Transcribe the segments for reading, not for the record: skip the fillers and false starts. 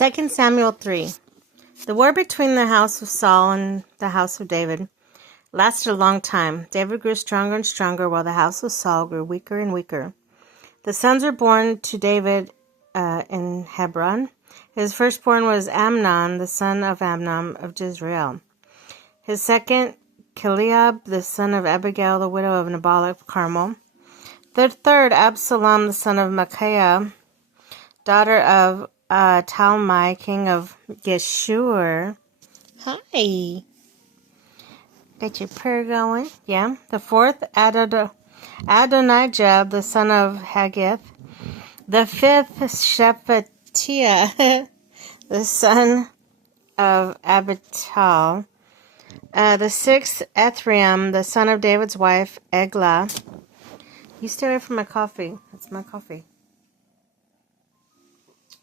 2 Samuel 3. The war between the house of Saul and the house of David lasted a long time. David grew stronger and stronger, while the house of Saul grew weaker and weaker. The sons were born to David in Hebron. His firstborn was Amnon, the son of Amnon of Jezreel. His second, Chileab, the son of Abigail, the widow of Nabal of Carmel. The third, Absalom, the son of Micaiah, daughter of Talmai, king of Geshur. Hi. Got your prayer going? Yeah. The fourth, Adonijah, the son of Haggith. The fifth, Shephatiah, the son of Abital. The sixth, Ethraim, the son of David's wife, Eglah. You stay away from my coffee. That's my coffee.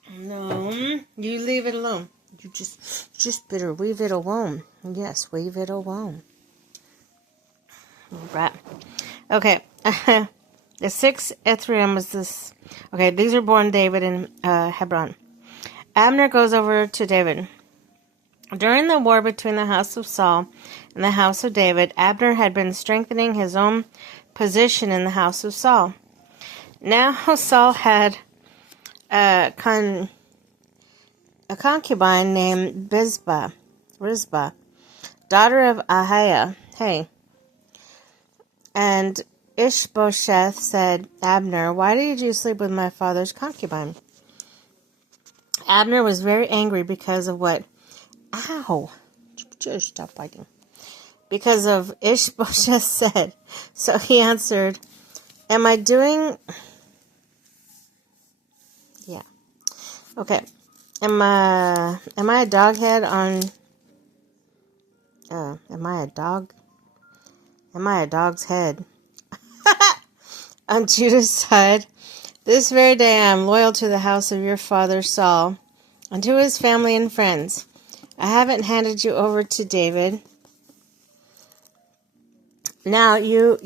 No, you leave it alone. You just better leave it alone. Yes, leave it alone. Right. Okay. The sixth Ephraim was this. Okay, these are born David in Hebron. Abner goes over to David. During the war between the house of Saul and the house of David, Abner had been strengthening his own position in the house of Saul. Now Saul had a concubine named Rizpah, daughter of Ahiah. Hey. And Ishbosheth said, Abner, why did you sleep with my father's concubine? Abner was very angry because of what? Ow! Just stop fighting. Because of Ishbosheth said. So he answered, am I doing... Yeah. Okay. Am I a doghead on... am I a dog? Am I a dog's head? On Judah's side, this very day I am loyal to the house of your father Saul, and to his family and friends. I haven't handed you over to David. Now you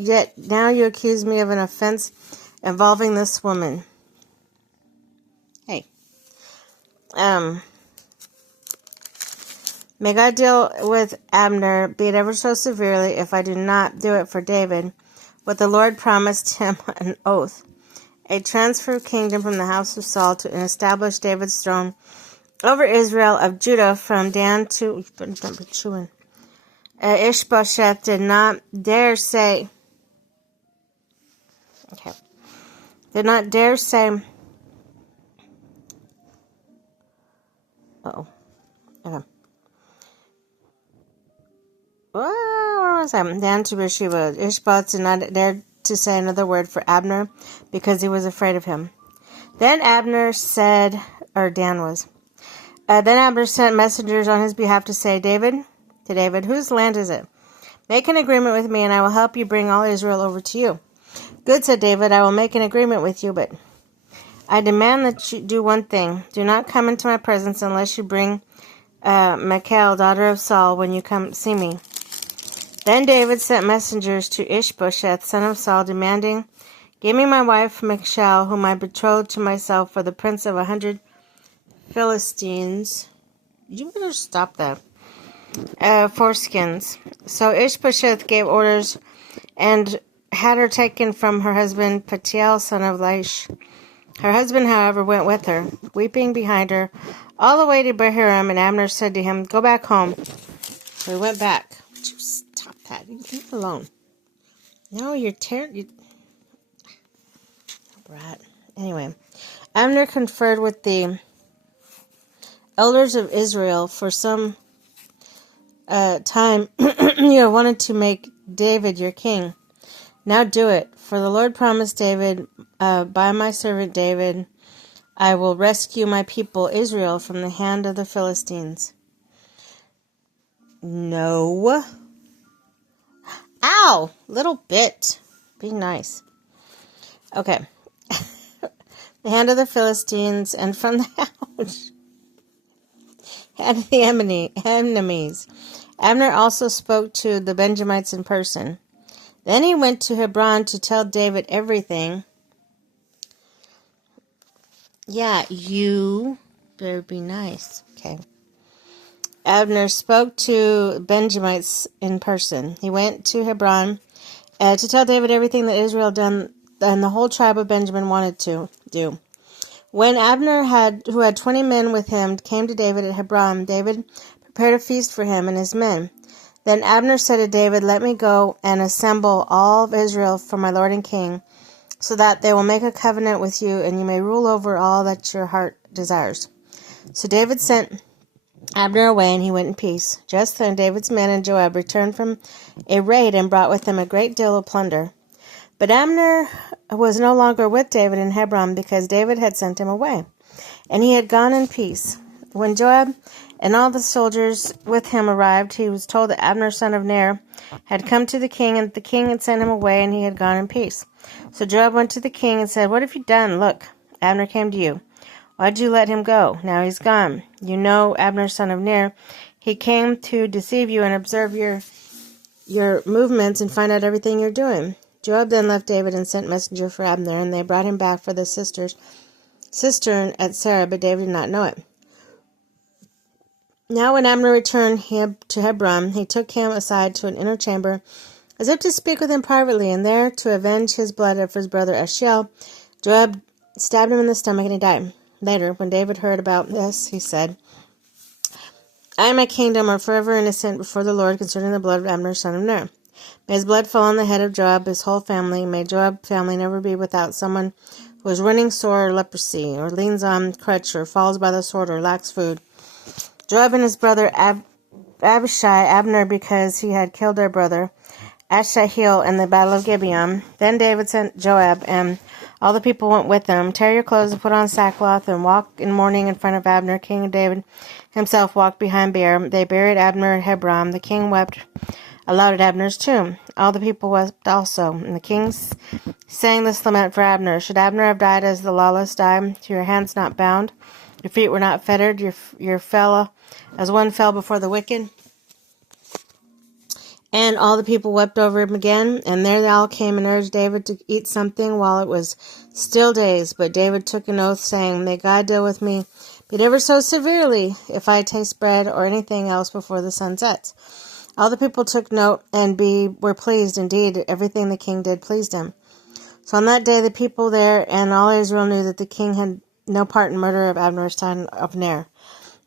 accuse me of an offense involving this woman. Hey. May God deal with Abner, be it ever so severely, if I do not do it for David, what the Lord promised him an oath, a transfer of kingdom from the house of Saul to establish David's throne over Israel of Judah from Dan to... Ishbosheth did not dare say... Okay. Did not dare say... Uh-oh. Okay. Where was I? Dan to Beersheba. Ishbosheth did not dare to say another word for Abner because he was afraid of him. Then Abner said, then Abner sent messengers on his behalf to say, David, whose land is it? Make an agreement with me and I will help you bring all Israel over to you. Good, said David, I will make an agreement with you, but I demand that you do one thing. Do not come into my presence unless you bring Michal, daughter of Saul, when you come see me. Then David sent messengers to Ishbosheth, son of Saul, demanding, give me my wife Michal, whom I betrothed to myself for the prince of 100 Philistines. You better stop that. Foreskins. So Ishbosheth gave orders and had her taken from her husband Patiel, son of Laish. Her husband, however, went with her, weeping behind her, all the way to Bahurim, and Abner said to him, go back home. So he went back. Stop that. You leave it alone. No, you're brat. Anyway, Abner conferred with the elders of Israel for some time. You wanted to make David your king. Now do it, for the Lord promised David, by my servant David, I will rescue my people Israel from the hand of the Philistines. No. Ow! Little bit. Be nice. Okay. The hand of the Philistines and from the house. Hand of the enemies. Abner also spoke to the Benjamites in person. Then he went to Hebron to tell David everything. Yeah, you better be nice. Okay. Abner spoke to Benjamites in person. He went to Hebron to tell David everything that Israel had done and the whole tribe of Benjamin wanted to do. When Abner, who had 20 men with him, came to David at Hebron, David prepared a feast for him and his men. Then Abner said to David, "Let me go and assemble all of Israel for my lord and king, so that they will make a covenant with you, and you may rule over all that your heart desires." So David sent Abner away, and he went in peace. Just then David's men and Joab returned from a raid and brought with them a great deal of plunder. But Abner was no longer with David in Hebron, because David had sent him away, and he had gone in peace. When Joab and all the soldiers with him arrived, he was told that Abner son of Ner had come to the king, and the king had sent him away, and he had gone in peace. So Joab went to the king and said, "What have you done? Look, Abner came to you. Why did you let him go? Now he's gone. You know Abner son of Ner. He came to deceive you and observe your movements and find out everything you're doing." Joab then left David and sent messenger for Abner, and they brought him back for the cistern at Sarah, but David did not know it. Now when Abner returned to Hebron, he took him aside to an inner chamber, as if to speak with him privately, and there, to avenge his blood for his brother Ashiel, Joab stabbed him in the stomach, and he died. Later, when David heard about this, he said, "I and my kingdom are forever innocent before the Lord concerning the blood of Abner son of Ner. May his blood fall on the head of Joab, his whole family. May Joab's family never be without someone who is running sore or leprosy, or leans on crutch, or falls by the sword, or lacks food." Joab and his brother Abishai, Abner, because he had killed their brother Asahel in the battle of Gibeon. Then David sent Joab, and all the people went with them. "Tear your clothes and put on sackcloth, and walk in mourning in front of Abner." King David himself walked behind Beer. They buried Abner in Hebron. The king wept aloud at Abner's tomb. All the people wept also. And the king sang this lament for Abner. "Should Abner have died as the lawless die, your hands not bound, your feet were not fettered, your fell as one fell before the wicked?" And all the people wept over him again. And there they all came and urged David to eat something while it was still days. But David took an oath, saying, "May God deal with me, be it ever so severely, if I taste bread or anything else before the sun sets." All the people took note and were pleased. Indeed, everything the king did pleased him. So on that day the people there and all Israel knew that the king had no part in murder of Abner son of Ner.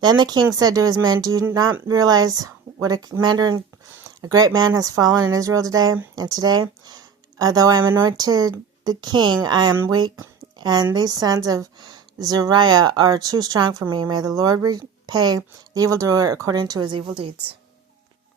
Then the king said to his men, "Do you not realize what a commander and a great man has fallen in Israel today? And today, though I am anointed the king, I am weak, and these sons of Zeruiah are too strong for me. May the Lord repay the evildoer according to his evil deeds."